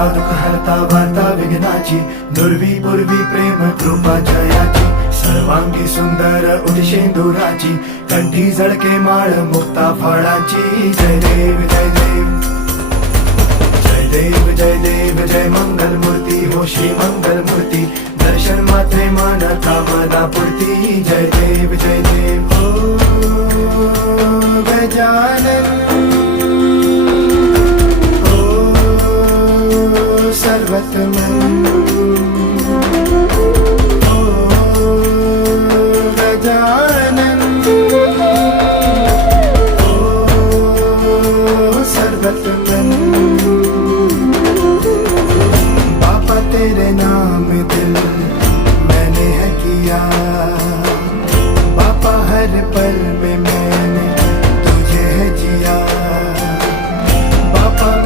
हरता दुःख हरता वार्ता विघ्नाची, दुर्वी पूर्वी प्रेम कृपा जयाची, सर्वांगी सुंदर उदिशेंदुराची, कंठी झळके माळ मुक्ता फळाची. जय देव जय देव जय देव जय देव जय मंगल मूर्ती हो श्री मंगल मूर्ती, दर्शन मात्रे मन कामना पूर्ती. जय देव जय देव हो गजानन हो सर्वतमन हो गजानन हो सर्वतमन. बापा तेरे नाम